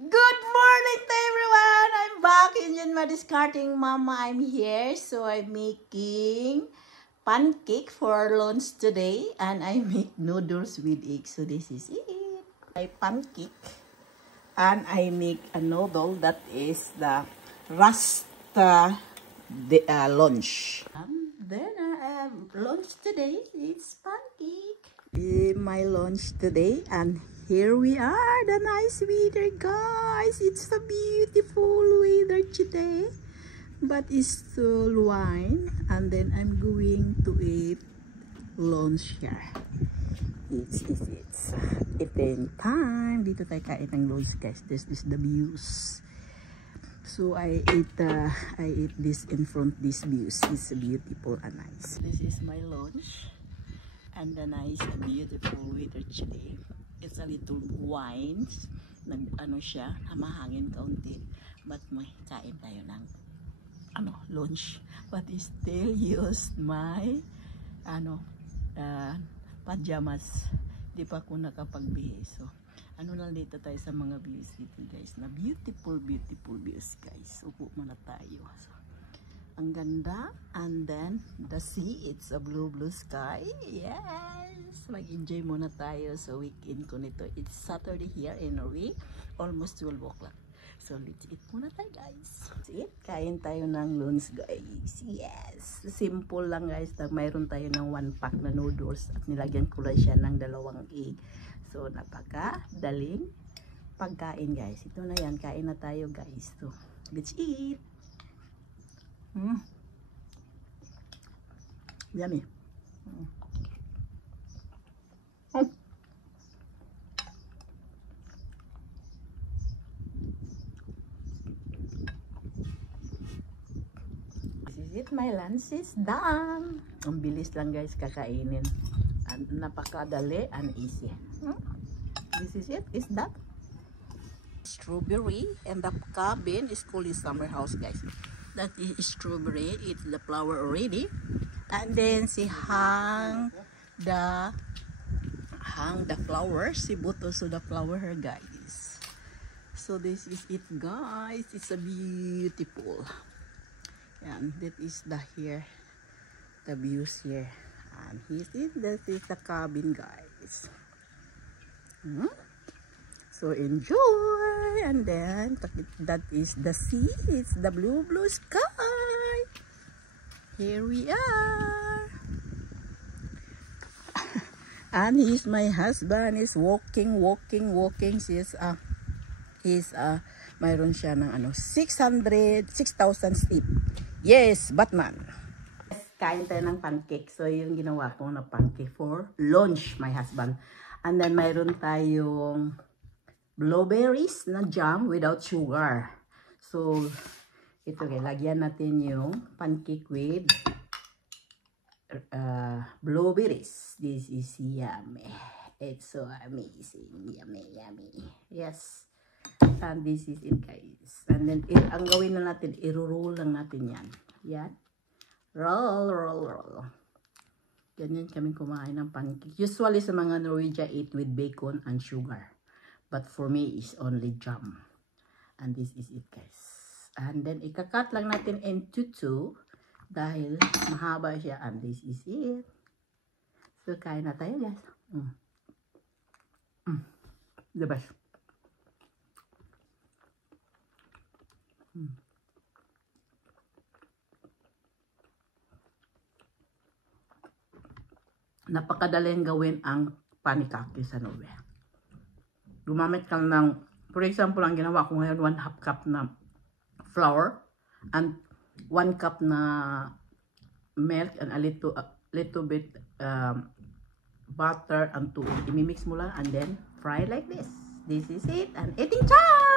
Good morning to everyone! I'm back in my discarding mama. I'm here. So I'm making pancake for lunch today. And I make noodles with egg. So this is it. I pancake. And I make a noodle that is the Rasta lunch. And then I have lunch today. It's pancake. My lunch today, and here we are, the nice weather, guys. It's a beautiful weather today, but it's still wine, and then I'm going to eat lunch here. It's eating time. Dito tayo kain ng lunch, guys. This is the views. So I ate this in front this views. It's beautiful and nice. This is my lunch. And the nice beautiful weather today. It's a little wine. Ano siya, mahangin kaunti. But may kain tayo ng lunch. But I still use my pajamas. Di pa ako nakapagbihis. So, lang dito tayo sa mga views dito, guys. Na beautiful views, guys. Upo muna tayo. So, ang ganda. And then the sea, it's a blue sky. Yes, mag-enjoy muna tayo sa weekend ko nito. It's Saturday here in Norway, almost 12 o'clock. So let's eat muna tayo, guys. Let's eat. Kain tayo ng lunch, guys. Yes, simple lang, guys. Mayroon tayo ng 1 pack na noodles at nilagyan ko lang siya ng 2 egg. So napaka-daling pagkain, guys. Ito na yan, kain na tayo, guys. So let's eat. Yummy. This is it. My lunch is done. Ang bilis lang, guys, kakainin. And napakadali and easy. This is it. Is that strawberry, and the cabin is called the summer house, guys. That is strawberry. It's the flower already, and then she hang the flower. She bought also the flower here, guys. So this is it, guys. It's a beautiful, and that is the views here, and that is the cabin, guys. So enjoy, and then that is the sea. It's the blue sky. Here we are. And my husband is walking. Mayroon siya ng 6,000 steep. Yes, Batman. Kain tayo ng pancake. So yung ginawa ko na pancake for lunch, my husband. And then mayroon tayong blueberries na jam without sugar. So, ito, lagyan natin yung pancake with blueberries. This is yummy. It's so amazing. Yummy. Yes. And this is it, guys. And then, ang gawin na natin, i-roll lang natin yan. Yan. Roll. Ganyan kami kumain ng pancake. Usually sa mga Norwegian, eat with bacon and sugar. But for me, it's only jam. And this is it, guys. And then, ikakat lang natin into 2. Dahil mahaba siya. And this is it. So, kain na tayo, guys. The best. Napakadaling gawin ang pancake sa Norway. Gumamit ka ng, for example, ang ginawa ko ngayon, 1/2 cup na flour and 1 cup na milk and a little bit butter and tubig. Imimix mo lang and then fry like this. This is it, and eating time!